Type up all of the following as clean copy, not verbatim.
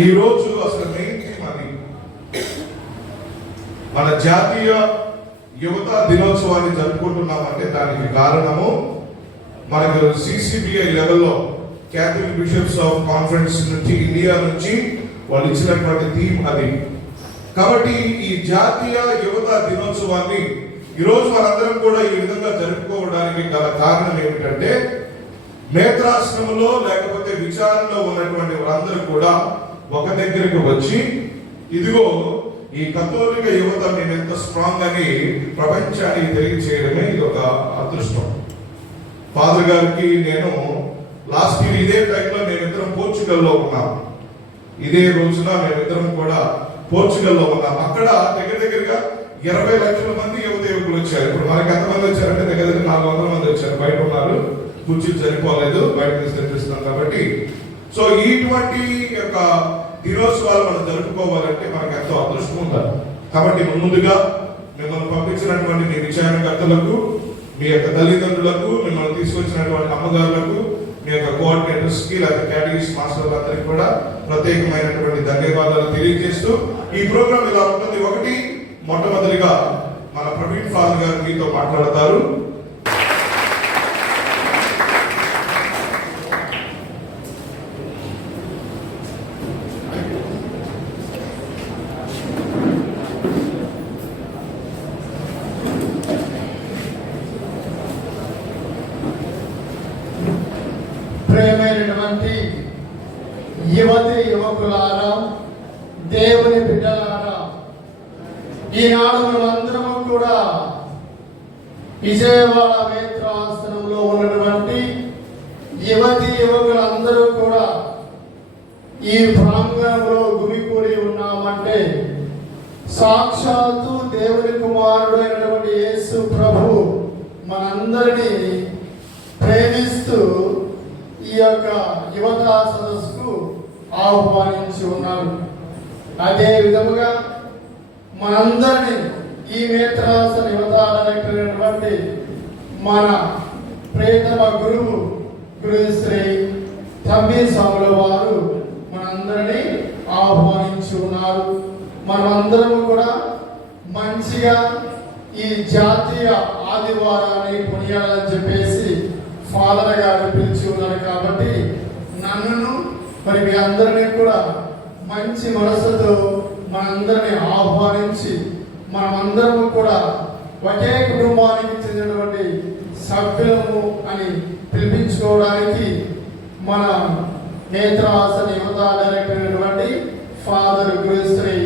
ఈరోజు అసలు main theme అది. మన జాతీయ యువత దినోత్సవాన్ని జరుపుకుంటున్నామంటే దానికి కారణము మనకు సిసిబిఐ లెవెల్లో క్యాథలిక్ బిషప్స్ ఆఫ్ కాన్ఫరెన్స్ నుంచి ఇండియా నుంచి వాళ్ళు ఇచ్చినటువంటి థీమ్ అది. కాబట్టి ఈ జాతీయ యువత దినోత్సవాన్ని ఈరోజు మనందరం కూడా ఈ విధంగా జరుపుకోవడానికి గల కారణం ఏమిటంటే, నేత్రాశ్రమంలో లేకపోతే విచారణలో ఉన్నటువంటి వారందరూ కూడా ఒక దగ్గరికి వచ్చి ఇదిగో ఈ కథోలిక యువత మేము ఎంత స్ట్రాంగ్ అని ప్రపంచానికి తెలియజేయడమే ఇది ఒక అదృష్టం. ఫాదర్ గారికి నేను లాస్ట్ ఇయర్ ఇదే టైంలో మేమిద్దరం పోర్చుగల్లో ఉన్నాం. ఇదే రోజున మేమిద్దరం కూడా పోర్చుగల్లో ఉన్నాం. అక్కడ దగ్గరగా 20 లక్షల మంది యువత యువకులు వచ్చారు. ఇప్పుడు మనకి ఎంతమంది వచ్చారంటే దగ్గర 400 మంది వచ్చారు. బయట ఉన్నారు, కూర్చుని సరిపోలేదు, బయట తీసుకొనిపిస్తున్నాం. కాబట్టి సో ఇటువంటి యొక్క దినోత్సవాలు మనం జరుపుకోవాలంటే మనకు ఎంతో అదృష్టం ఉండాలి. కాబట్టి ముందుగా మిమ్మల్ని పంపించినటువంటి మీ విచారణకర్తలకు, మీ యొక్క తల్లిదండ్రులకు, మిమ్మల్ని తీసుకొచ్చినటువంటి అమ్మగారులకు, మీ యొక్క కోఆర్డినేటర్స్ కి లేదా కేటగిరీస్ మాస్టర్లందరికీ కూడా ప్రత్యేకమైనటువంటి ధన్యవాదాలు తెలియజేస్తూ ఈ ప్రోగ్రామ్ ఇలా ఉంటుంది. ఒకటి, మొట్టమొదటిగా మన ప్రవీణ్ ఫాదర్ గారు మీతో మాట్లాడతారు. ప్రేమైనటువంటి యువతి యువకులారా, దేవుని బిడ్డలారా, ఈనాడు మనందరము కూడా విజయవాడ మేత్రాసనంలో ఉన్నటువంటి యువతి యువకులందరూ కూడా ఈ ప్రాంగణంలో గుమికూడి ఉన్నామంటే సాక్షాత్తు దేవుని కుమారుడు అయినటువంటి యేసు ప్రభు మనందరినీ ప్రేమిస్తూ ఈ యొక్క యువతా సదస్సుకు ఆహ్వానించి ఉన్నారు. అదే విధముగా మనందరినీ ఈ మేత్రాసన యువతా డైరెక్టర్ అయినటువంటి మన ప్రియతమ గురువు గురుశ్రీ తంబి స్వాముల వారు మనందరినీ ఆహ్వానించి ఉన్నారు. మనమందరము కూడా మంచిగా ఈ జాతీయ ఆదివారాన్ని కొనియాలని చెప్పేసి ఫాదర్ గారు పిలిచి ఉన్నారు. కాబట్టి నన్ను మరి మీ అందరినీ కూడా మంచి మనసుతో మనందరినీ ఆహ్వానించి మనమందరము కూడా ఒకే కుటుంబానికి చెందినటువంటి సభ్యులము అని పిలిపించుకోవడానికి మన నేత్రాసన యువత డైరెక్టర్ అయినటువంటి ఫాదర్ గురుశ్రీ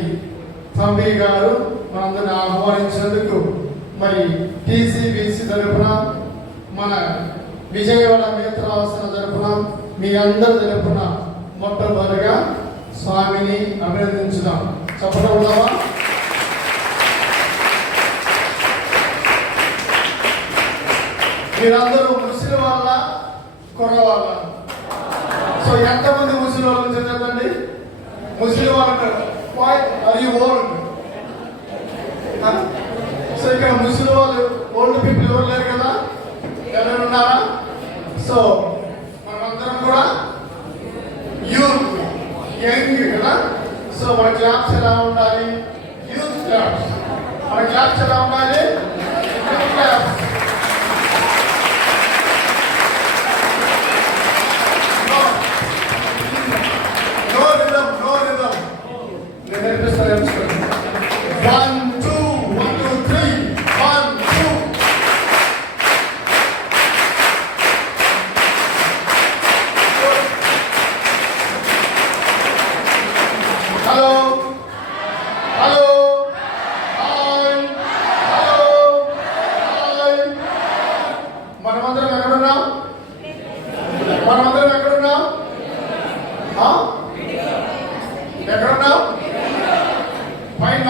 తంబి గారు మనందరినీ ఆహ్వానించినందుకు మరి టీసీబీసీ తరఫున, మన విజయవాడ నేత్రాసన తరఫున, మీ అందరి తరఫున మొట్టమొదటిగా స్వామిని అభినందించుదాం. చెప్పగలవా? మీరందరూ ముసలి వాళ్ళ, కుర్రవాళ్ళ? సో ఎంతమంది ముసలి వాళ్ళు చెప్పండి. ముసలి వాళ్ళు అది ఓల్డ్. సో ఇక్కడ ముసలి వాళ్ళు, ఓల్డ్ పీపుల్ ఎవరు లేరు కదా? ఎవరైనా ఉన్నారా? సో మనమందరం కూడా యూత్, యంగ్ కదా. సో మన క్లాప్స్ ఎలా ఉండాలి? Youth claps. మన క్లాప్స్ ఎలా ఉండాలి? Youth claps. No rhythm, no rhythm. నేను నేర్పిస్తాను. 1 2 1 2 3 1 2. Hello hello hi hello hi. మనమందరం ఎక్కడున్నాం? మనమందరం ఎక్కడున్నాం? ఎక్కడున్నాం? పైన.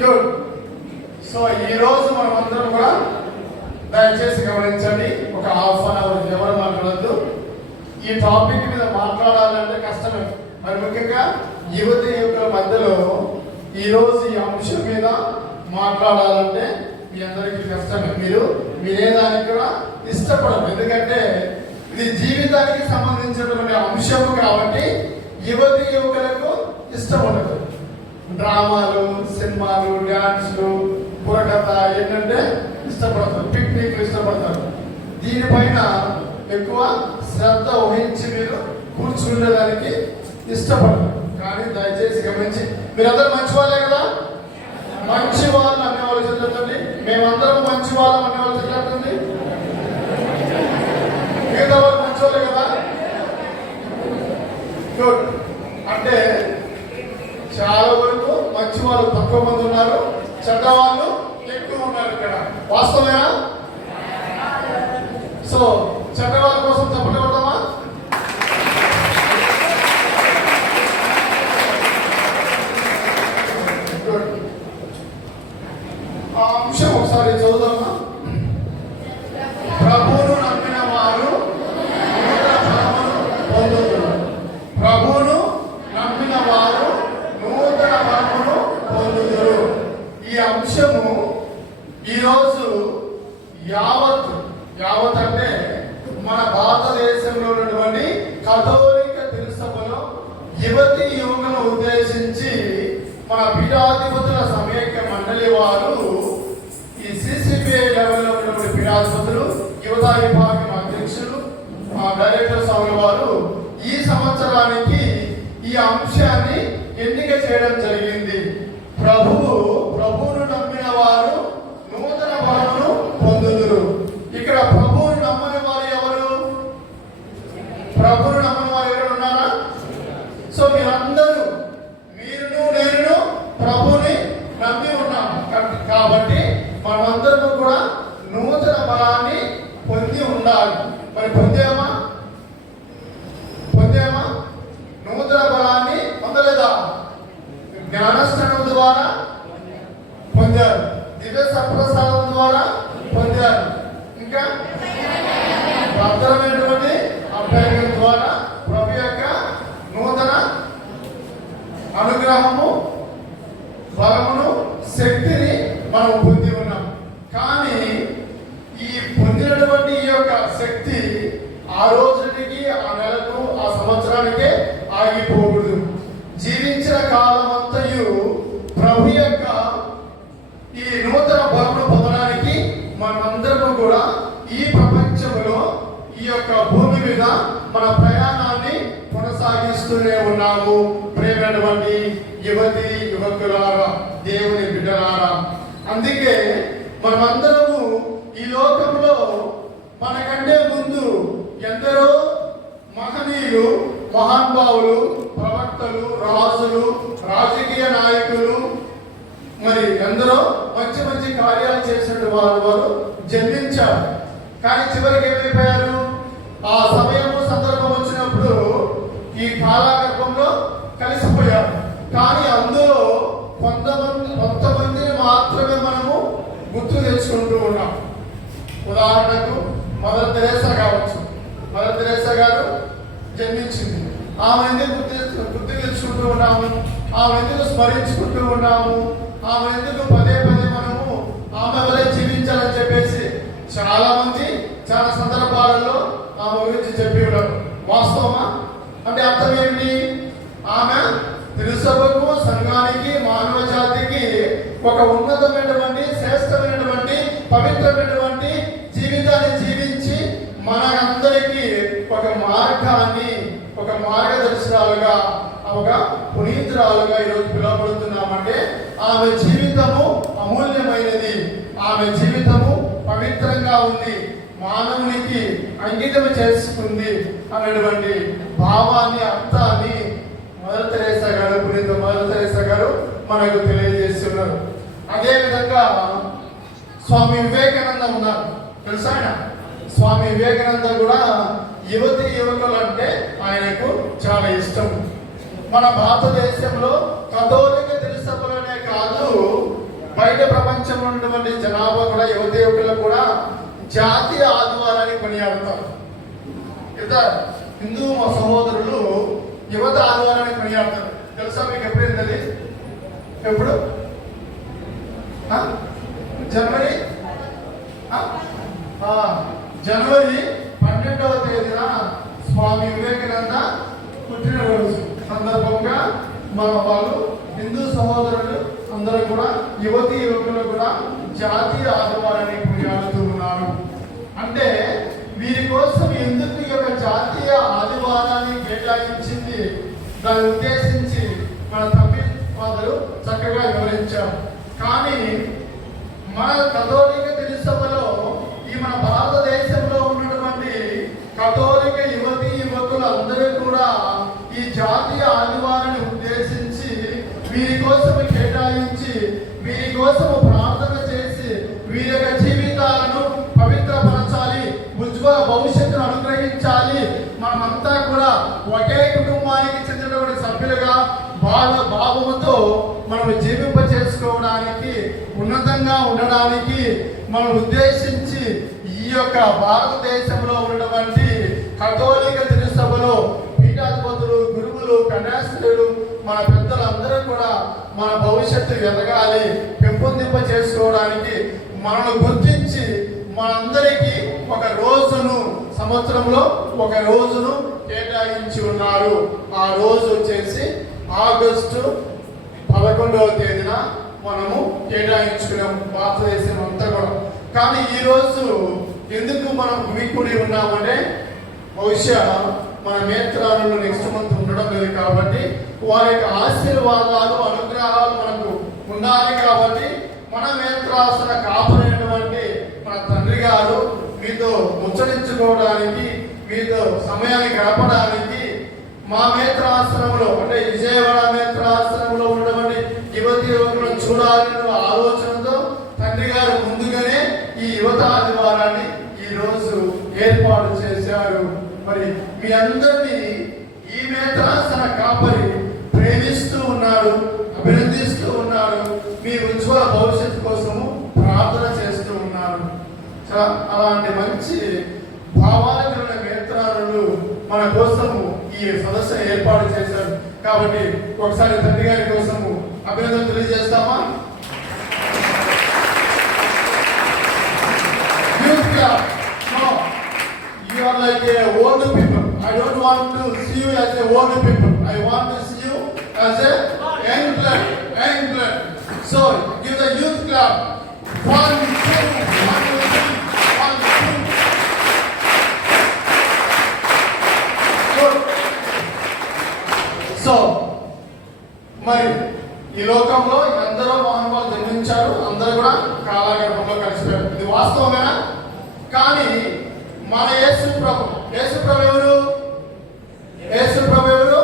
గుడ్. సో ఈరోజు మనమందరం కూడా దయచేసి గమనించండి. ఒక హాఫ్ అన్ అవర్ ఎవరు మాట్లాడద్దు. ఈ టాపిక్ మీద మాట్లాడాలంటే కష్టమే. మరి ముఖ్యంగా యువతి యువకుల మధ్యలో ఈరోజు ఈ అంశం మీద మాట్లాడాలంటే మీ అందరికీ కష్టమే. మీరు వినేదానికి కూడా ఇష్టపడరు. ఎందుకంటే ఇది జీవితానికి సంబంధించినటువంటి అంశము కాబట్టి యువతి యువకులకు ఇష్టం ఉండదు. డ్రామాలు, సినిమాలు, డ్యాన్స్లు, బుర్రకథ ఏంటంటే ఇష్టపడతారు, పిక్నిక్లు ఇష్టపడతారు. దీనిపైన ఎక్కువ శ్రద్ధ వహించి మీరు కూర్చుండేదానికి ఇష్టపడతారు. కానీ దయచేసి గమనించి, మీరందరూ మంచి వాళ్ళే కదా. మంచి వాళ్ళు అనేవాళ్ళు చెప్తుంది, మేమందరం మంచి వాళ్ళం అనేవాళ్ళు చెప్తుంది. మిగతా వాళ్ళు మంచి వాళ్ళే కదా. గుడ్. అంటే చాలా వరకు మంచి వాళ్ళు తక్కువ మంది ఉన్నారు, చెడ్డ వాళ్ళు ఎక్కువ ఉన్నారు ఇక్కడ. వాస్తవేనా? సో చెడ్డ వాళ్ళ కోసం చెప్పగలుగుతామా? ఆ అంశం ఒకసారి చదువుదామా? ప్రభువును నమ్మిన వారు పొందుతారు. ప్రభువును నమ్మిన వారు నూతన బలమును పొందుతారు. ఈ అంశము ఈరోజు యావత్ అంటే మన భారతదేశంలో ఉన్నటువంటి కథోలిక తిరుసభలో యువతి యువకులను ఉద్దేశించి మన పీఠాధిపతుల సమైక్య మండలి వారు ఈ సిసిపిఐ లెవెల్లో ఉన్నటువంటి పీఠాధిపతులు, యువత విభాగం అధ్యక్షులు, డైరెక్టర్ సభ్యుల వారు ఈ సంవత్సరానికి ఈ అంశాన్ని ఎన్నిక చేయడం జరిగింది. ప్రభువును నమ్మిన వారు నూతన బలమును పొందుదురు. ఇక్కడ ప్రభువును నమ్మని వారు ఎవరు? ప్రభువును నమ్మని వారు ఎవరు ఉన్నారా? సో మీరందరూ, మీరును నేను ప్రభుని నమ్మి ఉన్నాం కాబట్టి మనమందరూ కూడా నూతన బలాన్ని పొంది ఉండాలి. మరి పొందామా? నూతన బలాన్ని పొందలేదా? జ్ఞానస్నానం ద్వారా పొందారు, దివ్య సప్రసాదం ద్వారా పొందారు, ఇంకా భద్రమైనటువంటి అభ్యర్థుల ద్వారా ప్రభు యొక్క నూతన అనుగ్రహము, బలమును, శక్తిని మనం పొంది ఉన్నాం. కానీ ఈ పొందినటువంటి ఈ యొక్క శక్తి ఆ రోజుకి, ఆ నెలకు, ఆ సంవత్సరానికే ఆగిపోకూడదు. జీవించిన కాలమంతయు ప్రభు యొక్క ఈ నూతన బలమును పొందడానికి మనమందరం కూడా ఈ ప్రపంచంలో, ఈ యొక్క భూమి మీద మన ప్రయాణాన్ని కొనసాగిస్తూనే ఉన్నాము. ప్రేమైనటువంటి యువతి యువకులారా, దేవుని బిడ్డలారా, అందుకే మనమందరము ఈ లోకంలో మనకంటే ముందు ఎందరో మహనీయులు, మహానుభావులు, ప్రవక్తలు, రాజులు, రాజకీయ నాయకులు, మరి ఎందరో మంచి మంచి కార్యాలు చేసిన వారు జన్మించారు. కానీ చివరికి ఏమైపోయారు? ఆ సమయము, సందర్భం వచ్చినప్పుడు ఈ కాలగర్భంలో కలిసిపోయారు. కానీ అందులో కొంతమందిని మాత్రమే మనము గుర్తు తెచ్చుకుంటూ ఉన్నాం. ఉదాహరణకు మదర్ తెరేసా కావచ్చు. మదర్ తెరేసా గారు జన్మించింది. ఆమె ఎందుకు గుర్తు తెచ్చుకుంటూ ఉన్నాము? ఆమె ఎందుకు స్మరించుకుంటూ ఉన్నాము? ఆమె ఎందుకు పదే పదే మనము ఆమె వలె జీవించాలని చెప్పేసి చాలా మంది చాలా సందర్భాలలో ఆమె గురించి చెప్పి ఉన్నారు. వాస్తవమా? అంటే అర్థం ఏంటి? ఆమె తిరుసభకు, సంఘానికి, మానవ జాతికి ఒక ఉన్నతమైనటువంటి, శ్రేష్టమైనటువంటి, పవిత్రమైనటువంటి జీవితాన్ని జీవించి మనందరికీ ఒక మార్గాన్ని, ఒక మార్గదర్శనాలుగా, ఒక పునీతురాలుగా ఈరోజు పిలువబడుతున్నామంటే ఆమె జీవితము అమూల్యమైనది, ఆమె జీవితము పవిత్రంగా ఉంది, మానవునికి అంకితం చేసుకుంది అనేటువంటి భావాన్ని, అర్థాన్ని మదర్ తెరేసా గారు, పునీత మదర్ తెరేసా గారు మనకు తెలియజేస్తున్నారు. అదేవిధంగా స్వామి వివేకానంద ఉన్నారు, తెలుసా? ఆయన స్వామి వివేకానంద కూడా యువతి యువకులు అంటే ఆయనకు చాలా ఇష్టం. మన భారతదేశంలో కథోలిక తిరుసభలోనే కాదు, బయట ప్రపంచంలో ఉన్నటువంటి జనాభా కూడా, యువతి యువకులు కూడా జాతీయ ఆదివారాన్ని కొనియాడుతారు. హిందూ మా సహోదరులు యువత ఆదివారాన్ని కొనియాడతారు. తెలుసా మీకు? ఎప్పుడైంది? ఎప్పుడు? జనవరి 12వ తేదీన స్వామి వివేకానంద పుట్టినరోజు సందర్భంగా మన వాళ్ళు హిందూ సహోదరులు అందరూ కూడా యువతి యువకులు కూడా జాతీయ ఆదివారాన్ని కొనియాడుతూ ఉన్నారు. అంటే వీరి కోసం ఎందుకు ఈ యొక్క జాతీయ ఆదివారాన్ని కేటాయించింది, దాన్ని ఉద్దేశించి మన తమిళ ఫాదరు చక్కగా వివరించారు. కానీ మన కథోలిక తిరుసభలో ఈ మన భారతదేశంలో ఉన్నటువంటి కథోలిక యువతి యువకులు అందరూ కూడా ఈ జాతీయ ఆదివారాన్ని ఉద్దేశించి వీరి కోసం కేటాయించి వీరి కోసం ప్రార్థన చేసి వీరి యొక్క జీవితాలను పవిత్రపరచాలి, ఉజ్వల భవిష్యత్తును అనుగ్రహించాలి, మనమంతా కూడా ఒకే కుటుంబానికి చెందినటువంటి సభ్యులుగా భావముతో మనం జీవింప చేసుకోవడానికి, ఉన్నతంగా ఉండడానికి మనం ఉద్దేశించి ఈ యొక్క భారతదేశంలో ఉన్నటువంటి కథోలిక తిరుసభలో పీఠాధిపతులు, గురువులు, కన్యాస్త్రీలు, మన పెద్దలందరూ కూడా మన భవిష్యత్తు ఎదగాలి, పెంపొందింప చేసుకోవడానికి మనల్ని గుర్తించి మనందరికీ ఒక రోజును, సంవత్సరంలో ఒక రోజును కేటాయించి ఉన్నారు. ఆ రోజు వచ్చేసి ఆగస్టు 11వ తేదీన మనము కేటాయించుకున్నాం భారతదేశం అంతా కూడా. కానీ ఈరోజు ఎందుకు మనం గుమికూడి ఉన్నామంటే బహుశా మన నేత్రాలను నెక్స్ట్ మంత్ ఉండడం లేదు కాబట్టి వారి యొక్క ఆశీర్వాదాలు, అనుగ్రహాలు మనకు ఉండాలి కాబట్టి మన నేత్రాసన కాపాడినటువంటి మన తండ్రి గారు మీతో ముచ్చరించుకోవడానికి, మీతో సమయాన్ని గడపడానికి మా నేత్రాసనంలో అంటే విజయవాడ నేత్రాసనంలో ఉన్నటువంటి యువతి యువకులను చూడాలనే ఆలోచనతో తండ్రి గారు ముందుగానే ఈ యువత ఆదివారాన్ని ఈ రోజు ఏర్పాటు చేశారు. మరి మీ అందరినీ ఈ నేత్రాసన కాపరి ప్రేమిస్తూ ఉన్నాడు, అభినందిస్తూ ఉన్నాడు, మీ ఉజ్వల భవిష్యత్తు కోసము ప్రార్థన చేస్తూ ఉన్నారు. అలాంటి మంచి భావాలు కలిగిన నేత్రాలు మన కోసము ఈ సదస్సును ఏర్పాటు చేశారు. కాబట్టి ఒకసారి తండ్రి గారి కోసము అభినందన తెలియజేస్తామా? No, you are like a old people. I don't want to see you as a old people. I want to see you as a young blood, young blood. So give the youth club 1, 2, 1, 2, 3, 1, 2. Good. So మరి ఈ లోకంలో అందరూ మహానుభావులు జన్మించారు, అందరూ కూడా కాలగర్భంలో కలిసిపోయారు. ఇది వాస్తవమేనా? కానీ మన యేసు ప్రభు ఎవరు? యేసు ప్రభు ఎవరు?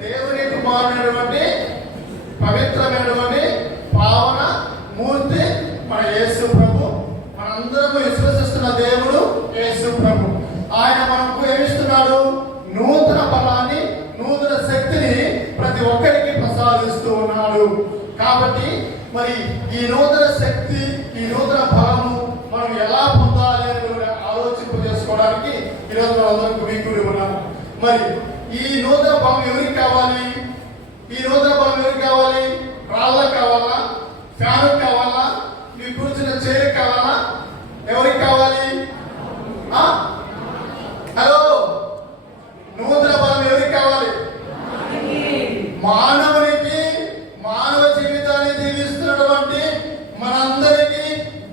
దేవుని కుమారుడైనటువంటి పవిత్రమైనటువంటి పావన మూర్తి మన యేసు ప్రభు. మనందరము విశ్వసిస్తున్న దేవుడు యేసు ప్రభు. ఆయన మనకు ఏమిస్తున్నాడు? నూతన బలాన్ని, నూతన శక్తిని ప్రతి ఒక్కరికి ప్రసాదిస్తూ ఉన్నాడు. కాబట్టి మరి ఈ నూతన శక్తి, ఈ నూతన బలము మనం ఎలా పొందాలి అని ఆలోచింప చేసుకోవడానికి ఈరోజు మనం అందరం గుమికూడి ఉన్నాము. మరి ఈ నూతన బలం ఎవరికి కావాలి? ఈ నూతన బలం ఎవరికి కావాలి? రాళ్ళకు కావాలా? ఫ్యాన్ కావాలా? మీ కూర్చున్న చైర్ కావాలా? ఎవరికి కావాలి? హలో, నూతన బలం ఎవరికి కావాలి? మానవునికి, మానవ జీవితాన్ని జీవిస్తున్నటువంటి మనందరికీ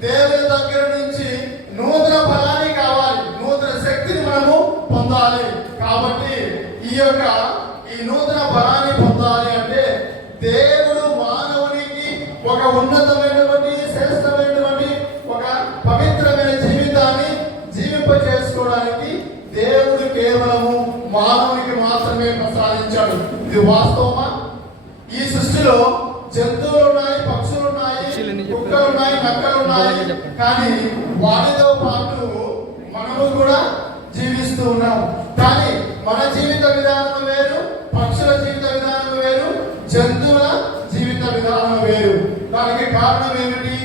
దేవుని దగ్గర నుంచి నూతన బలాన్ని కావాలి, నూతన శక్తిని మనము పొందాలి. కాబట్టి ఈ నూతన బలాన్ని పొందాలి అంటే దేవుడు మానవునికి ఒక ఉన్నతమైనటువంటి, శ్రేష్టమైనటువంటి, ఒక పవిత్రమైన జీవితాన్ని జీవింప చేసుకోవడానికి దేవుడు కేవలము మానవునికి మాత్రమే ప్రసాదించాడు. ఇది వాస్తవమా? ఈ సృష్టిలో జంతువులు ఉన్నాయి, పక్షులు ఉన్నాయి, కుక్కలు ఉన్నాయి, నక్కలు ఉన్నాయి. కానీ వాటితో పాటు మనము కూడా జీవిస్తూ ఉన్నాము. కానీ మన జీవిత విధానం వేరు, పక్షుల జీవిత విధానం వేరు, జంతువుల జీవిత విధానం వేరు. దానికి కారణం ఏమిటి?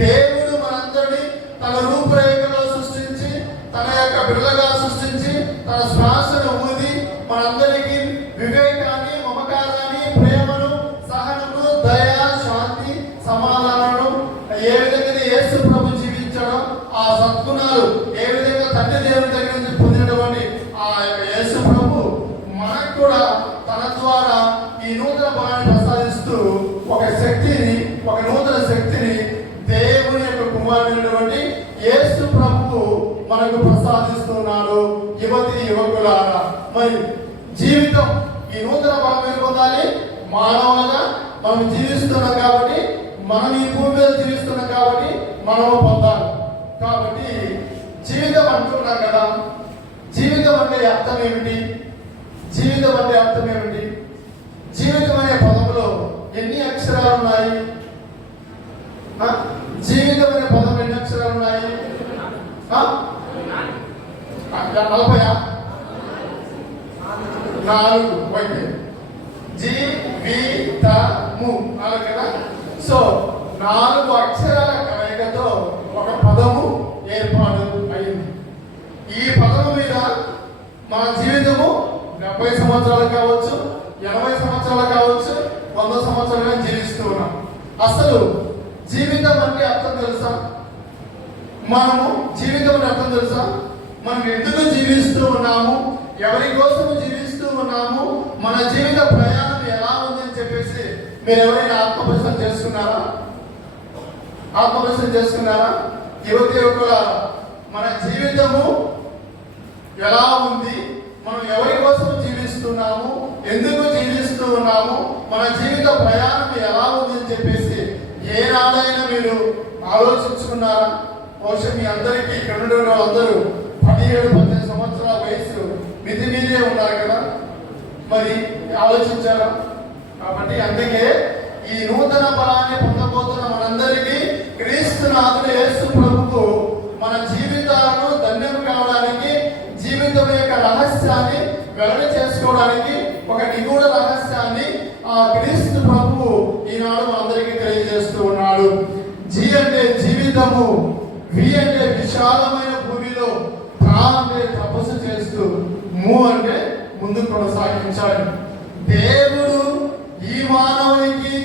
దేవుడు మనందరినీ తన రూపురేఖలో సృష్టించి, తన యొక్క బిడ్డలుగా సృష్టించి, తన శ్వాసను ఊది మనందరికీ వివేకాన్ని, మమకారాన్ని, ప్రేమను, సహనము, దయ, శాంతి, సమాధానము ఏ విధంగా యేసు ప్రభు జీవించడం, ఆ సద్గుణాలు ఏ విధంగా తండ్రి దేవుని దగ్గర నుంచి పొందినటువంటి ఆ ప్రసాదిస్తున్నాడు. యువతి యువకులారా, మరి జీవితం ఈ నూతన బలం ఏం పొందాలి? మానవులుగా మనం జీవిస్తున్నాం కాబట్టి, మనం ఈ భూమి మీద జీవిస్తున్నాం కాబట్టి మనము పొందాలి. కాబట్టి జీవితం అంటున్నాం కదా, జీవితం అంటే అర్థం ఏమిటి? జీవితం అంటే అర్థం ఏమిటి? జీవితం అనే పదంలో ఎన్ని అక్షరాలు ఉన్నాయి? జీవితం అనే పదం ఎన్ని అక్షరాలు ఉన్నాయి? 40 ఓకే. జీవితము అలా కదా. సో 4 అక్షరాల కలయికతో ఒక పదము ఏర్పాటు అయింది. ఈ పదము మీద మన జీవితము 70 సంవత్సరాలు కావచ్చు, 80 సంవత్సరాలు కావచ్చు, 100 సంవత్సరాలుగా జీవిస్తూ ఉన్నాం. అసలు జీవితం అంటే అర్థం తెలుసా? మనము జీవితం అంటే అర్థం తెలుసా? మనం ఎందుకు జీవిస్తూ ఉన్నాము, ఎవరి కోసము జీవిస్తూ ఉన్నాము, మన జీవిత ప్రయాణం ఎలా ఉందని చెప్పేసి మీరు ఎవరైనా ఆత్మపరిశీలన చేసుకున్నారా? ఆత్మపరిశీలన చేసుకున్నారా? యువతి యువకుల మన జీవితము ఎలా ఉంది, మనం ఎవరి కోసం జీవిస్తున్నాము, ఎందుకు జీవిస్తూ ఉన్నాము, మన జీవిత ప్రయాణం ఎలా ఉంది అని చెప్పేసి ఏనాడైనా మీరు ఆలోచించుకున్నారా? బహుశా మీ అందరికీ ఇక్కడ ఉండే వాళ్ళందరూ 17-18 సంవత్సరాల వయసు మితి మీదే ఉన్నారు కదా, మరి ఆలోచించారా? కాబట్టి అందుకే ఈ నూతన బలాన్ని పొందబోతున్న మనందరికీ క్రీస్తునాథుడు యేసు ప్రభువు మన జీవితాలను ధన్యం కావడానికి, జీవితం యొక్క రహస్యాన్ని వెల్లడి చేసుకోవడానికి ఒక నిగూఢ రహస్యాన్ని ఆ క్రీస్తు ప్రభువు ఈనాడు మనందరికీ తెలియజేస్తూ ఉన్నాడు. జీ అంటే జీవితము, వి అంటే విశాలమైన భూమిలో, తా అంటే తపస్సు చేస్తూ, ము అంటే ముందుకు కొనసాగించాలి. దేవుడు ఈ మానవునికి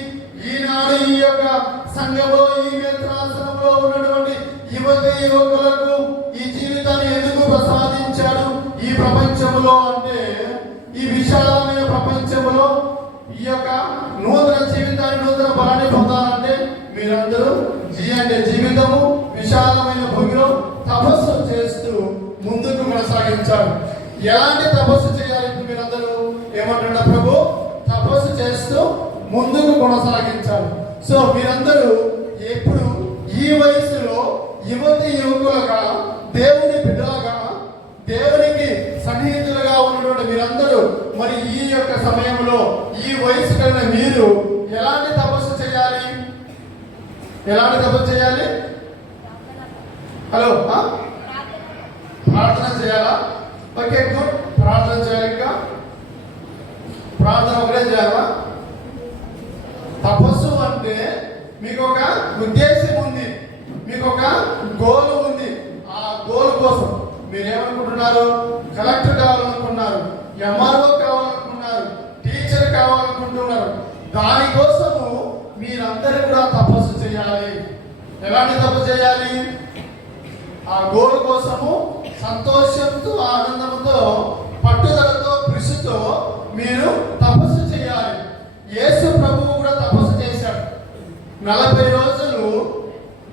ఈనాడు ఈ యొక్క సంఘంలో, ఈ నేత్రాసనంలో ఉన్నటువంటి యువతి యువకులకు ఈ జీవితాన్ని ఎందుకు ప్రసాదించాడు ఈ ప్రపంచంలో అంటే, ఈ విశాలమైన ప్రపంచంలో ఈ యొక్క నూతన జీవితాన్ని, నూతన బలాన్ని పొందాలంటే మీరందరూ జీ అంటే జీవితము, విశాలమైన భూమిలో తపస్సు చేస్తూ ముందుకు కొనసాగించాలి. ఎలాంటి తపస్సు చేయాలి? మీరందరూ ఏమంటారు? ప్రభు, తపస్సు చేస్తూ ముందుకు కొనసాగించాలి. సో మీరందరూ ఎప్పుడు ఈ వయసులో యువతి యువకులుగా, దేవుని బిడ్డలుగా, దేవునికి సన్నిహితులుగా ఉన్నటువంటి మీరందరూ మరి ఈ యొక్క సమయంలో, ఈ వయసు కలిగిన మీరు ఎలాంటి తపస్సు చేయాలి? ఎలాంటి తపస్సు చేయాలి? హలో, ప్రార్థన చేయాలా? Okay, good. ప్రార్థన చేయాలి. ఇంకా ప్రార్థన ఒకటే చేయాలా? తపస్సు అంటే మీకు ఒక ఉద్దేశం ఉంది, మీకు ఒక గోల్ ఉంది. ఆ గోల్ కోసం మీరేమనుకుంటున్నారు? కలెక్టర్ కావాలనుకున్నారు, ఎంఆర్ఓ కావాలనుకున్నారు, టీచర్ కావాలనుకుంటున్నారు. దానికోసము మీరందరూ కూడా తపస్సు చేయాలి. ఎలాంటి తపస్సు చేయాలి? ఆ గోల్ కోసము సంతోషంతో, ఆనందంతో, పట్టుదలతో, కృషితో మీరు తపస్సు చేయాలి. యేసు ప్రభువు కూడా తపస్సు చేశాడు. 40 రోజులు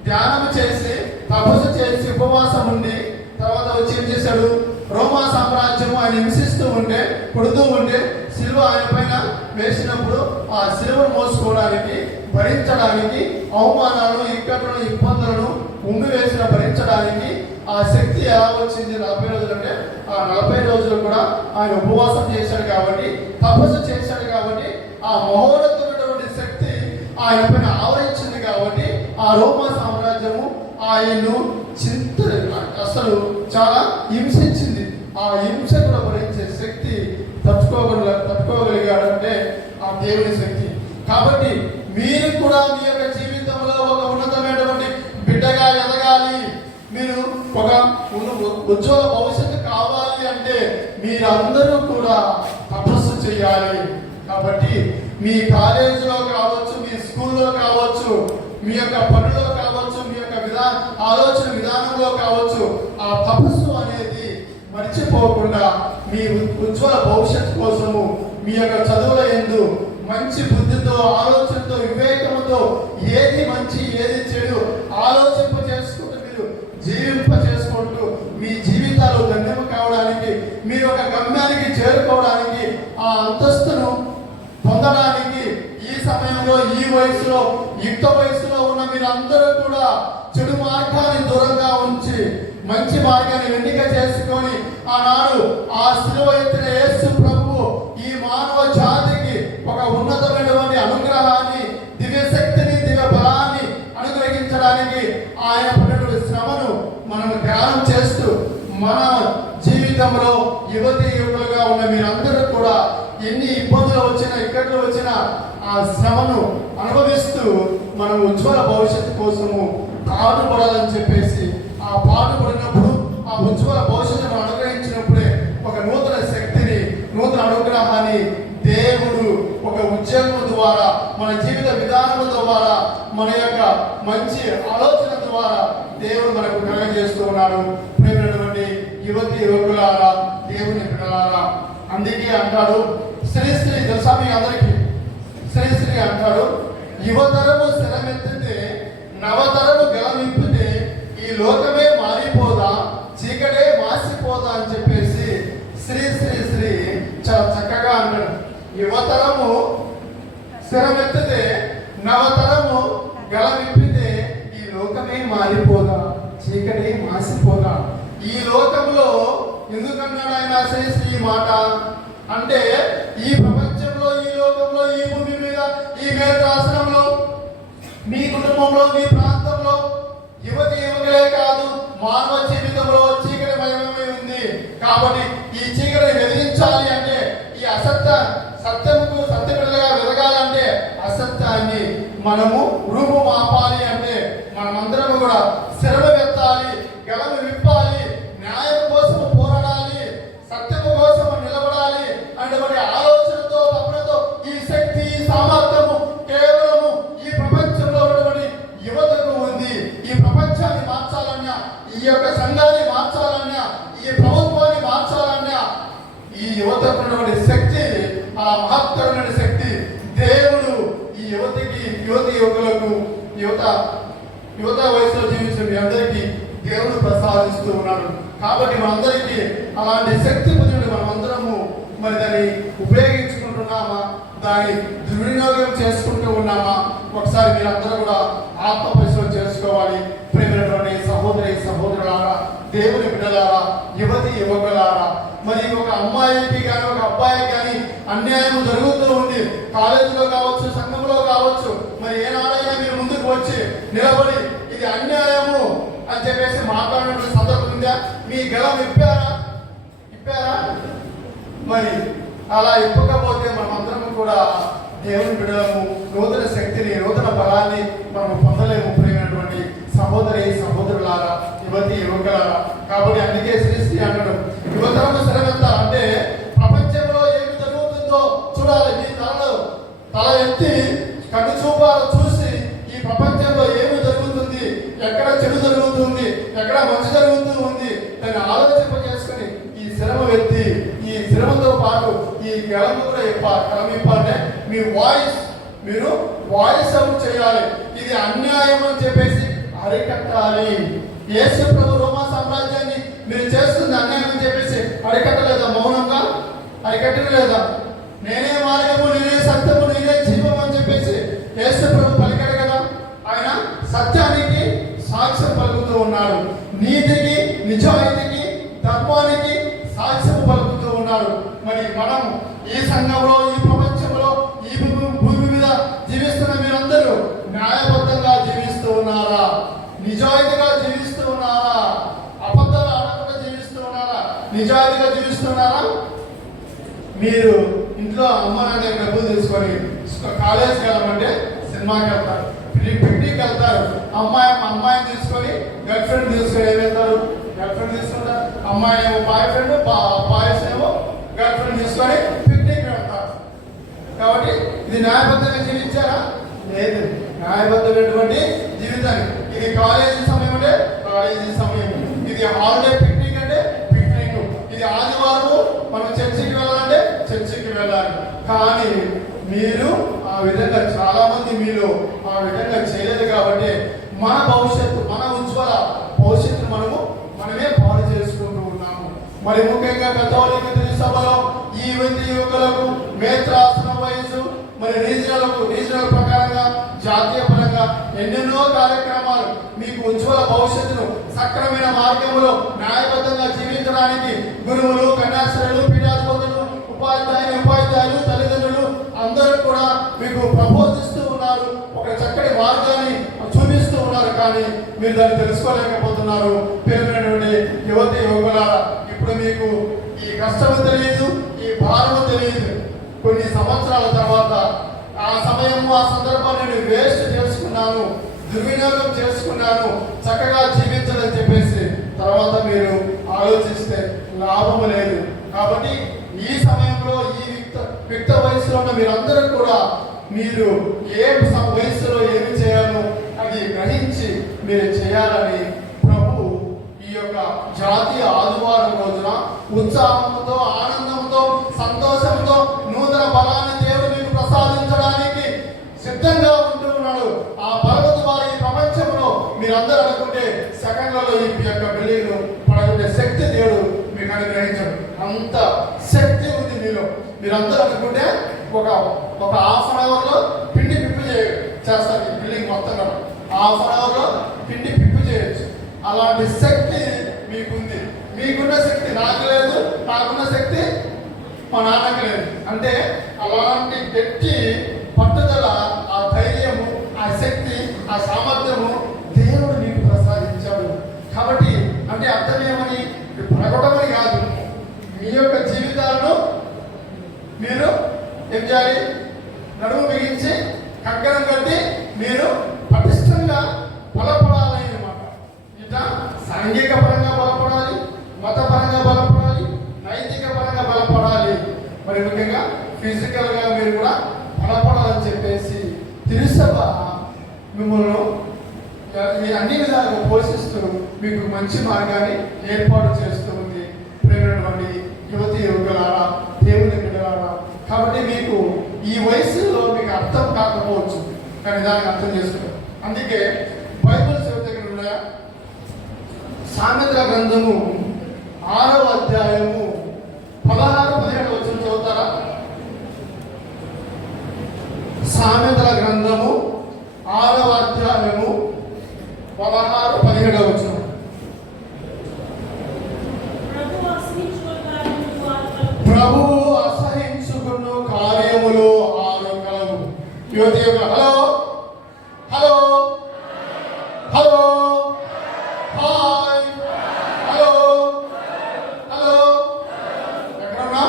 ధ్యానం చేసి, తపస్సు చేసి, ఉపవాసం ఉండి తర్వాత వచ్చి ఏం చేశాడు? రోమా సామ్రాజ్యము ఆయన హింసిస్తూ ఉంటే, కొడుతూ ఉంటే, సిలువ ఆయన పైన వేసినప్పుడు ఆ సిలువను మోసుకోవడానికి, భరించడానికి, అవమానాలను, ఇక్కట్లను, ఇబ్బందులను ఉండి వేసిన భరించడానికి ఆ శక్తి ఎలా వచ్చింది? 40 రోజులు అంటే ఆ 40 రోజులు కూడా ఆయన ఉపవాసం చేశాడు కాబట్టి, తపస్సు చేశాడు కాబట్టి, ఆ మహోన్నతమైనటువంటి శక్తి ఆయన పైన ఆవరించింది కాబట్టి ఆ రోమా సామ్రాజ్యము ఆయన్ను అసలు చాలా హింసించింది. ఆ హింస కూడా భరించే శక్తి తట్టుకోగలిగాడంటే ఆ దేవుని శక్తి. కాబట్టి మీరు కూడా మీ యొక్క జీవితంలో ఒక ఉన్నతమైనటువంటి బిడ్డగా ఎదగాలి, మీరు ఒక ఉజ్వల భవిష్యత్తు కావాలి అంటే మీరందరూ కూడా తపస్సు చేయాలి. కాబట్టి మీ కాలేజీలో కావచ్చు, మీ స్కూల్లో కావచ్చు, మీ యొక్క పనుల్లో కావచ్చు, మీ యొక్క ఆలోచన విధానంలో కావచ్చు, ఆ తపస్సు అనేది మర్చిపోకుండా మీ ఉజ్వల భవిష్యత్తు కోసము, మీ యొక్క చదువుల యందు మంచి బుద్ధితో, ఆలోచనతో, వివేకంతో ఏది మంచి ఏది చెడు ఆలోచింప చేసుకుంటూ మీరు జీవింప చేసుకుంటూ మీ జీవిత జీవితాలు ధన్యం కావడానికి, మీ యొక్క గమ్యానికి చేరుకోవడానికి, ఆ అంతస్తును పొందడానికి ఈ సమయంలో, ఈ వయసులో, యుక్త వయసులో ఉన్న మీరందరూ కూడా చెడు మార్గాన్ని దూరంగా ఉంచి మంచి మార్గాన్ని ఎన్నిక చేసుకొని ఆనాడు ఆ శిలువ ఎత్తిన యేసు ప్రభువు ఈ మానవ జాతికి ఒక ఉన్నతమైనటువంటి అనుగ్రహాన్ని, దివ్యశక్తిని, దివ్య బలాన్ని అనుగ్రహించడానికి ఆయన పడినటువంటి శ్రమను మనం ధ్యానం చేస్తూ మన జీవితంలో యువతి యువకులుగా ఉన్న మీరందరూ కూడా ఎన్ని ఇబ్బందులు వచ్చినా, ఇక్కట్లు వచ్చినా ఆ శ్రమను అనుభవిస్తూ మనం ఉజ్వల భవిష్యత్తు కోసము పాటుపడాలని చెప్పేసి, ఆ పాటుపడినప్పుడు ఆ ఉజ్వల భవిష్యత్తును అనుగ్రహించినప్పుడే ఒక నూతన శక్తిని, నూతన అనుగ్రహాన్ని దేవుడు ఒక ఉద్యోగం ద్వారా, మన జీవిత విధానం ద్వారా, మన యొక్క మంచి ఆలోచన ద్వారా దేవుడు మనకు కలుగజేస్తూ ఉన్నాడు. ప్రేమైనటువంటి యువతి యువకులారా, దేవుని బిడ్డలారా, అందుకే అంటాడు శ్రీశ్రీ తెలుసా మీ అందరికీ? శ్రీశ్రీ అంటాడు, యువతరము స్థిరమెత్తితే నవతరము గెలవిప్పితే ఈ లోకమే మారిపోదా, చీకటే మాసిపోదా అని చెప్పేసి శ్రీ శ్రీ శ్రీ చాలా చక్కగా అంటాడు. యువతరము స్థిరమెత్తితే నవతరము గెలవిప్పితే ఈ లోకమే మారిపోదా, చీకటే మాసిపోదా. ఈ లోకంలో ఎందుకన్నాడు ఆయన శ్రీ మాట అంటే, ఈ ప్రపంచంలో, ఈ లోకంలో, ఈ భూమి మీద, ఈ మేఘరాసనంలో, మీ కుటుంబంలో, మీ ప్రాంతంలో యువతి యువకులే కాదు, మానవ జీవితంలో చీకటి మయమై ఉంది. కాబట్టి ఈ చీకటిని వెలిగించాలి అంటే, ఈ సత్యముకు సత్యపిల్లగా వెలగాలంటే, అసత్యాన్ని మనము రూపుమాపాలి అంటే, మనమందరం కూడా శ్రమ ఎత్తాలి, గెలము విప్పాలి, న్యాయం కోసం పోరాడాలి, సత్యము కోసం నిలబడాలి అనేటువంటి ఆలోచనతో, తపనతో ఈ శక్తి, ఈ సామర్థ్యము కేవలము ఈ ప్రపంచంలో ఉన్నటువంటి యువతకు ఉంది. ఈ ప్రపంచాన్ని మార్చాలన్నా, ఈ యొక్క సంఘాన్ని మార్చాలన్నా, ఈ ప్రభుత్వాన్ని మార్చాలన్నా ఈ యువతకు ఉన్నటువంటి శక్తి, ఆ మహత్తరమైన శక్తి దేవుడు ఈ యువతికి, యువతి యువకులకు, యువత వయసులో జీవించిన మీ అందరికీ దేవుడు ప్రసాదిస్తూ ఉన్నాడు. కాబట్టి మనందరికీ అలాంటి శక్తి పొందిన మనమందరము మరి దాన్ని ఉపయోగించుకుంటున్నామా, దాన్ని దుర్వినియోగం చేసుకుంటూ ఉన్నామా? ఒకసారి మీరందరూ కూడా ఆత్మ పరిశీలన చేసుకోవాలి. ప్రేమైనటువంటి సహోదరి సహోదరులారా, దేవుని బిడ్డలారా, యువతి యువకులారా, మరి ఒక అమ్మాయికి కానీ ఒక అబ్బాయికి కానీ అన్యాయం జరుగుతూ ఉంది. కాలేజీలో కావచ్చు, సంఘంలో కావచ్చు, మరి ఏనాడైనా మీరు ముందుకు వచ్చి నిలబడి ఇది అన్యాయము అని చెప్పేసి మాట్లాడిన సందర్భం ఉందా? మీ గలం ఇప్పారా? మరి అలా ఇప్పకపోతే మనమందరం కూడా దేవుని బిడ్డలము నూతన శక్తిని, నూతన బలాన్ని మనం పొందలేము. ప్రేమైనటువంటి సహోదరి సహోదరులారా, యువతి యువకులారా, కాబట్టి అందుకే శ్రీ అంటాడు, యువతరము శ్రమెంత అంటే ప్రపంచంలో ఏమి జరుగుతుందో చూడాలి. మీ తల ఎత్తి కన్ను చూపాలు చూసి ఈ ప్రపంచంలో ఏమి జరుగుతుంది, ఎక్కడ చెడు జరుగుతుంది, ఎక్కడ మంచి జరుగుతూ ఉంది, దాన్ని ఆలోచింప చేసుకుని ఈ శ్రమ ఎత్తి, ఈ శ్రమతో పాటు ఈ గెలము కూడా గెలమింపాలంటే మీ మీరు వాయిస్ అవుట్ చేయాలి. ఇది అన్యాయం అని చెప్పేసి అరికట్టాలి. యేసు ప్రభు రోమా సామ్రాజ్యాన్ని మీరు చేస్తుంది అన్యాయం అని చెప్పేసి అరికట్టలేదా? మౌనంగా అరికట్టలేదా? నేనే మార్గము, నేనే సత్యము, నేనే జీవం అని చెప్పేసి యేసు ప్రభు పలికాడు కదా. ఆయన సత్యానికి సాక్ష్యం పలుకుతూ ఉన్నాడు, నీతికి, నిజాయితీకి, ధర్మానికి సాక్ష్యం పలుకుతూ ఉన్నాడు. మరి మనం ఈ సంఘంలో, ఈ ప్రపంచంలో, ఈ భూమి మీద జీవిస్తున్న మీరందరూ న్యాయబద్ధంగా జీవిస్తూ ఉన్నారా? నిజాయితీగా జీవిస్తూ ఉన్నారా? అబద్ధాలు ఆడకుండా జీవిస్తూ ఉన్నారా? నిజాయితీగా జీవిస్తున్నారా? మీరు ఇంట్లో అమ్మ నాన్న డబ్బులు తీసుకొని కాలేజీకి వెళ్ళమంటే సినిమాకి వెళ్తారు, పిక్నిక్ వెళ్తారు. అమ్మాయిని తీసుకొని గర్ల్ ఫ్రెండ్ తీసుకొని ఏం వెళ్తారు? గర్ల్ ఫ్రెండ్ తీసుకుంటారు. అమ్మాయి ఏమో బాయ్ ఫ్రెండ్, బాయ్స్ ఏమో గర్ల్ ఫ్రెండ్ తీసుకొని పిక్నిక్ వెళ్తారు. కాబట్టి ఇది న్యాయబద్ధంగా జీవించారా? లేదు. న్యాయబద్ధమైనటువంటి జీవితాన్ని, ఇది కాలేజీ సమయం అంటే కాలేజీ సమయం, ఇది హాలిడే పిక్నిక్ అంటే పిక్నిక్, ఇది ఆదివారము మనం చర్చికి వెళ్ళాలంటే చర్చికి వెళ్ళాలి. కానీ మీరు ఆ విధంగా, చాలా మంది మీరు ఆ విధంగా చేయలేదు. కాబట్టి మన భవిష్యత్తు, మన ఉజ్వల భవిష్యత్తు మనమే పాడు చేసుకుంటూ ఉన్నాము. మరి ముఖ్యంగా కథోలిక సభలో ఈ యువతి యువకులకు మేత్రాసన వయసు మరి రీజనల్ ప్రకారంగా జాతీయ పరంగా ఎన్నెన్నో కార్యక్రమాలు మీకు ఉజ్వల భవిష్యత్తును సక్రమైన మార్గంలో న్యాయబద్ధంగా జీవించడానికి గురువులు కన్యాశ్రయులు పీఠాధిపతులు ఉపాధ్యాయులు తల్లిదండ్రులు అందరూ కూడా మీకు ప్రబోధిస్తూ ఉన్నారు, ఒక చక్కటి మార్గాన్ని చూపిస్తూ ఉన్నారు. కానీ మీరు దాన్ని తెలుసుకోలేకపోతున్నారు. పేరునటువంటి యువతి యువకులారా, ఇప్పుడు మీకు ఈ కష్టము తెలియదు, ఈ భారము తెలియదు. కొన్ని సంవత్సరాల తర్వాత ఆ సమయము ఆ సందర్భాన్ని నేను వేస్ట్ చేసుకున్నాను, దుర్వినియోగం చేసుకున్నాను, చక్కగా జీవించాలని చెప్పేసి తర్వాత మీరు ఆలోచిస్తే లాభము లేదు. కాబట్టి ఈ సమయంలో ఈ యుక్త వయసులో ఉన్న మీరందరూ కూడా మీరు ఏ వయసులో ఏమి చేయాలో అది గ్రహించి మీరు చేయాలని ప్రభు ఈ యొక్క జాతీయ ఆదివారం రోజున ఉత్సాహంతో ఆనందంతో సంతోషంతో నూతన బలాన్ని దేవుడు మీకు ప్రసాదించడానికి సిద్ధంగా ఉంటూ ఉన్నాడు. ఆ బలము ద్వారా ఈ ప్రపంచంలో మీరందరూ అనుకుంటే సెకండ్లలో ఈ యొక్క బిల్డింగ్ పడగొట్టే శక్తి దేవుడు మీకు అనుగ్రహించాడు. అంత శక్తి ఉంది మీలో. మీరందరూ అనుకుంటే ఒక హాఫ్ అన్ అవర్లో పిండి పిప్పి చేస్తారు. ఈ బిల్డింగ్ మొత్తం కూడా హాఫ్ అన్ అవర్లో పిండి పిప్పి చేయొచ్చు. అలాంటి శక్తి మీకుంది. మీకున్న శక్తి నాకు లేదు, నాకున్న శక్తి మా నాన్నకి లేదు. అంటే అలాంటి గట్టి పట్టుదల, ఆ ధైర్యము, ఆ శక్తి, ఆ సామర్థ్యము దేవుడు మీకు ప్రసాదించాడు. కాబట్టి అంటే అర్థమేమని పడగొట్టమని కాదు, మీ యొక్క జీవితాలను మీరు ఏం చేయాలి? నడుము బిగించి కంకణం కట్టి మీరు పటిష్టంగా బలపడాలి అన్నమాట. ఇట్లా సాంఘిక పరంగా బలపడాలి, మతపరంగా బలపడాలి, నైతిక పరంగా బలపడాలి, మరి ముఖ్యంగా ఫిజికల్ గా మీరు కూడా బలపడాలని చెప్పేసి తిరుసభ మిమ్మల్ని అన్ని విధాలుగా పోషిస్తూ మీకు మంచి మార్గాన్ని ఏర్పాటు చేస్తూ ఉంది. ప్రేమైనటువంటి యువతి యువకులారా, దేవుని బిడ్డలారా, కాబట్టి మీకు ఈ వయసులో మీకు అర్థం కాకపోవచ్చు, కానీ దాన్ని అర్థం చేసుకోండి. అందుకే బైబిల్ దగ్గర ఉన్నాయా? సామెతల గ్రంథము 6వ అధ్యాయము 16-17 వచ్చిన చదువుతారా? సామెతల గ్రంథము 6వ అధ్యాయము 16-17 వచ్చిన. ప్రభువు అసహించుకున్న కార్యములు 6 కలవు. యువతి యొక్క hello hello hello hi hello hello ఎక్కడున్నా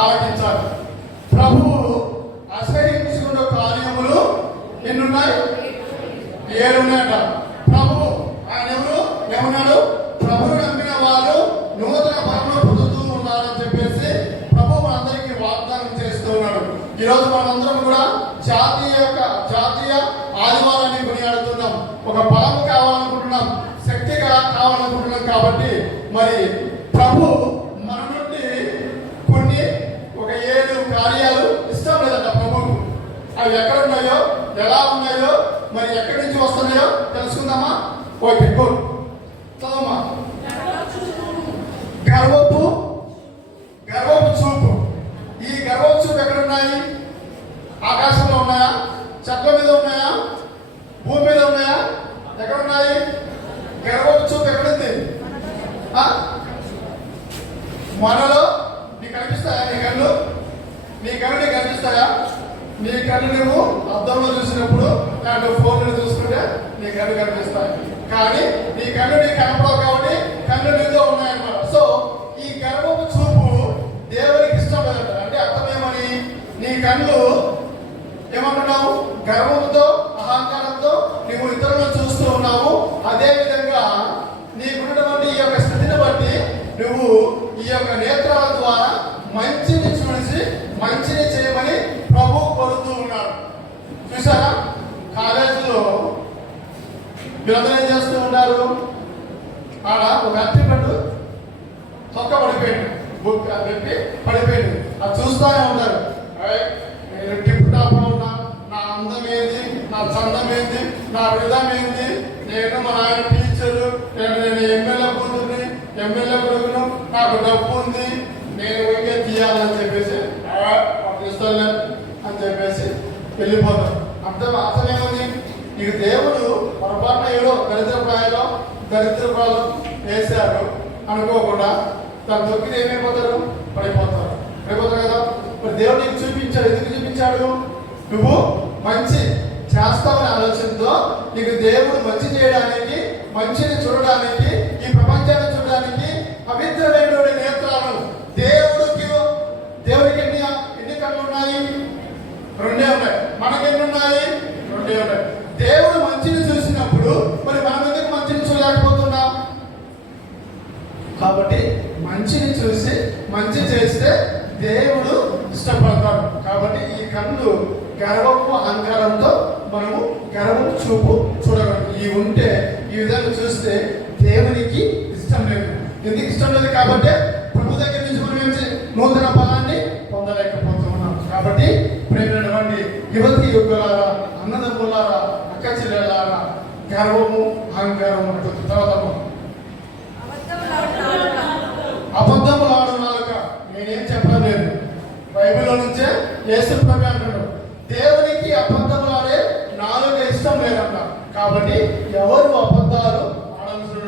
ఆలకించాలి. ప్రభువు అసహించుకున్న కార్యములు ఎన్నున్నాయి? 7 ఉన్నాయట. ప్రభు ఆయన ఎవరు? ఏమన్నాడు? ప్రభువు నమ్మిన వారు నూతన బలమును పొందుతూ ఉన్నారని చెప్పేసి ప్రభు మనందరికీ వాగ్దానం చేస్తూ ఉన్నాడు. ఈరోజు మనందరం కూడా జాతీయ ఆదివారాన్ని కొనియాడుతున్నాం. ఒక బలము కావాలనుకుంటున్నాం, శక్తి కావాలనుకుంటున్నాం. కాబట్టి మరి ప్రభు మన నుండి ఒక 7 కార్యాలు ఇష్టం లేదంట ప్రభువుకు. అవి ఎక్కడ ఉన్నాయో, ఎలా ఉన్నాయో, మరి ఎక్కడి నుంచి వస్తున్నాయో తెలుసుకుందామా? Okay, good. చదవమ్మా. గర్వపు చూపు. ఈ గర్వపు చూపు ఎక్కడ ఉన్నాయి? ఆకాశంలో ఉన్నాయా? చెట్ల మీద ఉన్నాయా? భూమి మీద ఉన్నాయా? ఎక్కడ ఉన్నాయి? గర్వపు చూపు ఎక్కడుంది? మనలో నీకు కనిపిస్తాయా? నీ కళ్ళు నీకు కనిపిస్తాయా? నీ కళ్ళు నువ్వు అద్దంలో చూసినప్పుడు, నువ్వు ఫోన్లో చూసుకుంటే నీ కళ్ళు కనిపిస్తాయి. కానీ నీ కళ్ళు నీకు కనపడవు కాబట్టి కళ్ళు నీతో ఉన్నాయన్నమాట. సో ఈ గర్వపు చూపు దేవునికి ఇష్టం లేదంట. అంటే అర్థమేమని? నీ కళ్ళు ఏమంటున్నావు? గర్వంతో, అహంకారంతో నువ్వు ఇతరులను చూస్తూ ఉన్నావు. అదే విధంగా నీకున్నటువంటి ఈ యొక్క స్థితిని బట్టి నువ్వు ఈ యొక్క నేత్రాల ద్వారా మంచిని చూసి మంచిని చేయమని ప్రభు కోరుతూ ఉన్నాడు. చూసారా? కాలేజీలో వీళ్ళందరూ ఏం చేస్తూ ఉంటారు? ఆడ ఒక అట్టిపండు తొక్క పడిపోయింది, బుక్ పెట్టి పడిపోయింది. అది చూస్తూనే ఉంటారు. నేను టిప్ టాప్లో ఉన్నా, నా అందం ఏంది, నా చందం ఏంది, నా విధం ఏంది, నేను మా నాయన టీచరు, ఎమ్మెల్యే కొడుకును, నాకు డబ్బు ఉంది, నేను ఊరికే తీయాలని చెప్పేసి ఇస్తాను అని చెప్పేసి వెళ్ళిపోతాం. అర్థమేముంది? నీకు దేవుడు పొరపాటున ఏదో దరిద్రపాలు వేశారు అనుకోకుండా తను తొక్కితే ఏమైపోతారు? పడిపోతారు కదా. మరి దేవుడు నీకు చూపించాడు. ఎందుకు చూపించాడు? నువ్వు మంచి చేస్తావనే ఆలోచనతో నీకు దేవుడు మంచి చేయడానికి, మంచిని చూడడానికి, ఈ ప్రపంచాన్ని చూడడానికి పవిత్రమైనటువంటి నేత్రాలు దేవుడికి ఎన్ని కళ్ళు ఉన్నాయి? రెండే ఉన్నాయి. మనకి ఎన్ని ఉన్నాయి? రెండే ఉన్నాయి. దేవుడు మంచిని చూసినప్పుడు మరి మనం ఎందుకు మంచిని చూడలేకపోతున్నాం? కాబట్టి మంచిని చూసి మంచి చేస్తే దేవుడు ఇష్టపడతాడు. కాబట్టి ఈ కళ్ళు గర్వపు అహంకారంతో మనము గర్వపు చూపు చూడగలం. ఈ ఉంటే ఈ విధంగా చూస్తే దేవునికి ఇష్టం లేదు. ఎందుకు ఇష్టం లేదు? కాబట్టి ప్రభు దగ్గర నుంచి మనం నూతన ఫలాన్ని పొందలేకపోతున్నాం. కాబట్టి ప్రేమైనటువంటి యువతి యువకులారా, అన్నదమ్ములారా, అక్క చెల్లెలారా, గర్వము అహంకారము తర్వాత అబద్ధములు ఆడు నాలుక. నేనేం చెప్పడం లేదు, బైబిల్లో నుంచే యేసు ప్రభు అంటాడు, దేవునికి అబద్ధములు ఆడే నాలుక ఇష్టం లేదంట. కాబట్టి ఎవరు అబద్ధాలు ఆడాల్సిన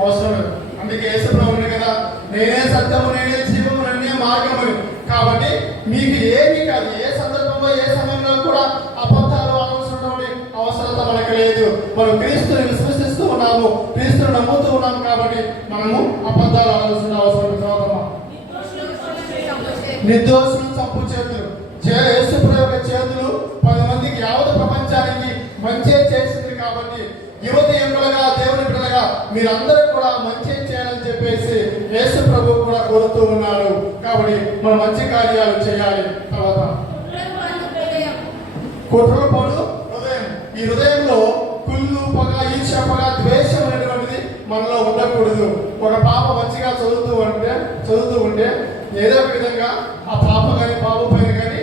అవసరం లేదు. అందుకే యేసు ప్రభు కదా, నేనే సత్యము, నేనే జీవము, నేనే మార్గము. కాబట్టి మీకు ఏమి కాదు, ఏ సందర్భంలో ఏ సమయంలో కూడా అబద్ధాలు ఆలోచించడం అవసరత మనకు లేదు. మనం క్రీస్తుని విశ్వసిస్తూ ఉన్నాము, క్రీస్తుని నమ్ముతూ ఉన్నాము. కాబట్టి మనము అబద్ధాలు ఆలోచన అవసరం కాదమ్మా. నిర్దోషులు చంపు చేతులు, యేసు యొక్క చేతులు 10 మందికి, యావత్ ప్రపంచానికి మంచి చేసింది. కాబట్టి యువతి యువకులుగా, దేవుని బిడ్డలుగా మీరందరూ కూడా మంచి చేయాలని చెప్పేసి యేసు ప్రభు కూడా కోరుతూ ఉన్నాడు. కాబట్టి మనం మంచి కార్యాలు చేయాలి. తర్వాత కుట్రపడు హృదయం. ఈ హృదయంలో కుళ్ళు, పగ, ఈర్ష్య, పగ, ద్వేషం అనేటువంటిది మనలో ఉండకూడదు. ఒక పాప మంచిగా చదువుతూ ఉంటే ఏదో ఒక విధంగా ఆ పాప కానీ బాబు పైన కానీ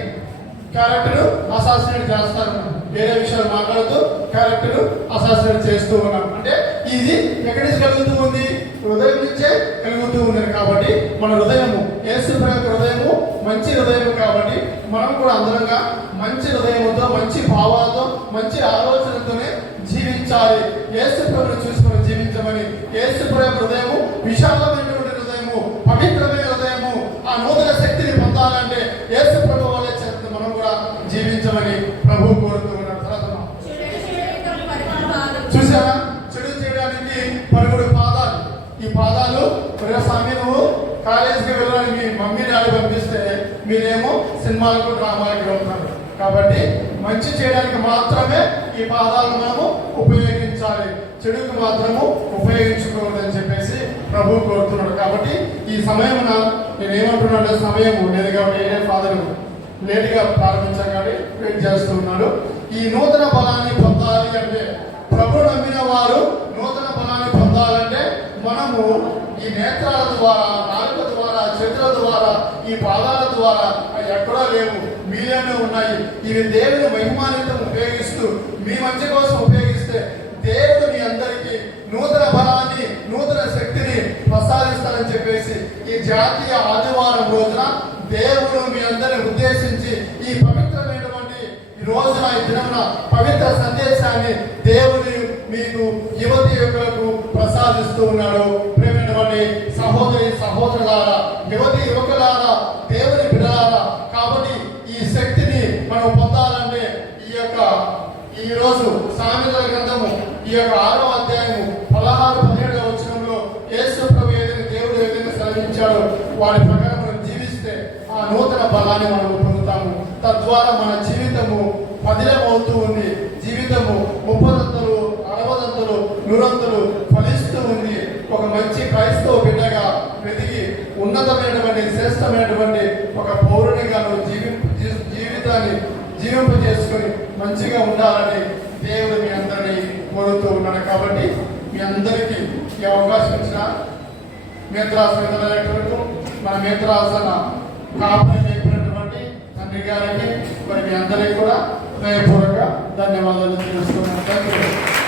క్యారెక్టర్ అసాసినేట్ చేస్తారు. వేరే విషయాలు మాట్లాడుతూ క్యారెక్టర్ అసాసినేట్ చేస్తూ ఉన్నాం. అంటే ఇది ఎక్కడి నుంచి కలుగుతూ ఉంది? హృదయం నుంచే కలుగుతూ ఉన్నది. కాబట్టి మన హృదయము, యేసు యొక్క హృదయము మంచి హృదయము. కాబట్టి మనం కూడా అందరంగా మంచి హృదయంతో, మంచి భావాలతో, మంచి ఆలోచనతోనే జీవించాలి. యేసు ప్రభువును చూసి మనం జీవించమని, యేసు యొక్క హృదయము విశాలమైనటువంటి హృదయము, పవిత్రమైన హృదయము. ఆ నూతన శక్తిని పొందాలంటే యేసు ప్రభు వల్లే మనం కూడా జీవించమని ప్రభు కోరుతూ ఉన్నాడు. చూసారా, చెడు చేయడానికి పరుగుడు పాదాలు. ఈ పాదాలు స్వామి, నువ్వు కాలేజీకి వెళ్ళడానికి మమ్మీ డాడీ పంపిస్తే మీరేమో సినిమాలకు, డ్రామాలకు వెళ్తున్నారు. కాబట్టి మంచి చేయడానికి మాత్రమే ఈ పాదాలను మనము ఉపయోగించాలి, చెడుకు మాత్రము ఉపయోగించుకోవద్దని చెప్పేసి ప్రభు కోరుతున్నాడు. కాబట్టి ఈ సమయమున నేనేమంటున్నాడు, సమయము లేదు కాబట్టి ఫాదర్ లేట్గా ప్రారంభించాం కాబట్టి వెయిట్ చేస్తూ ఉన్నాడు. ఈ నూతన బలాన్ని పొందాలి అంటే, ప్రభు నమ్మిన వారు నూతన బలాన్ని పొందాలంటే మనము ఈ నేత్రాల ద్వారా, నాలుక ద్వారా, చేతుల ద్వారా, ఈ పాదాల ద్వారా అవి ఎక్కడో లేవు, మీలోనే ఉన్నాయి. ఇవి దేవుని మహిమాన్వితం ఉపయోగిస్తూ మీ మంచి కోసం ఉపయోగిస్తే దేవుడు మీ అందరికీ నూతన బలాన్ని, నూతన శక్తిని ప్రసాదిస్తారని చెప్పేసి ఈ జాతీయ ఆదివారం రోజున దేవుడు మీ అందరిని ఉద్దేశించి ఈ పవిత్రమైనటువంటి ఈ రోజున, ఈ దినమున పవిత్ర సందేశాన్ని దేవుడు మీకు యువతి యువకులకు ప్రసాదిస్తూ ఉన్నాడు. ప్రేమైనటువంటి సహోదరి సహోదరులారా, యువతి యువకులారా, దేవుని బిడ్డలారా, కాబట్టి ఈ శక్తిని మనం పొందాలంటే ఈ రోజు సామెతల గ్రంథము ఈ 6వ అధ్యాయము 16-17 వచనంలో యేసు ప్రభు ఏదైనా దేవుడు ఏదైనా సెలవించాడో వారి ప్రకారం మనం జీవిస్తే ఆ నూతన బలాన్ని మనం పొందుతాము. తద్వారా మన జీవితము పదిలమవుతూ ఉంది. జీవితము 30 60 100 ఫలిస్తూ ఉంది. ఒక మంచి క్రైస్తవ బిడ్డగా వెతికి ఉన్నతమైనటువంటి, శ్రేష్టమైనటువంటి ఒక పౌరునిగా నువ్వు జీవితాన్ని జీవింపజేసుకొని మంచిగా ఉండాలని దేవుడు మీ అందరినీ కోరుతూ ఉన్నాడు. కాబట్టి మీ అందరికీ ఈ అవకాశం ఇచ్చిన మేత్రాసన డైరెక్టర్కు, మన మేత్రాసన కాపుని చెప్పినటువంటి తండ్రి గారికి, మరి మీ అందరికీ కూడా హృదయపూర్వక ధన్యవాదాలు తెలుస్తున్నాను.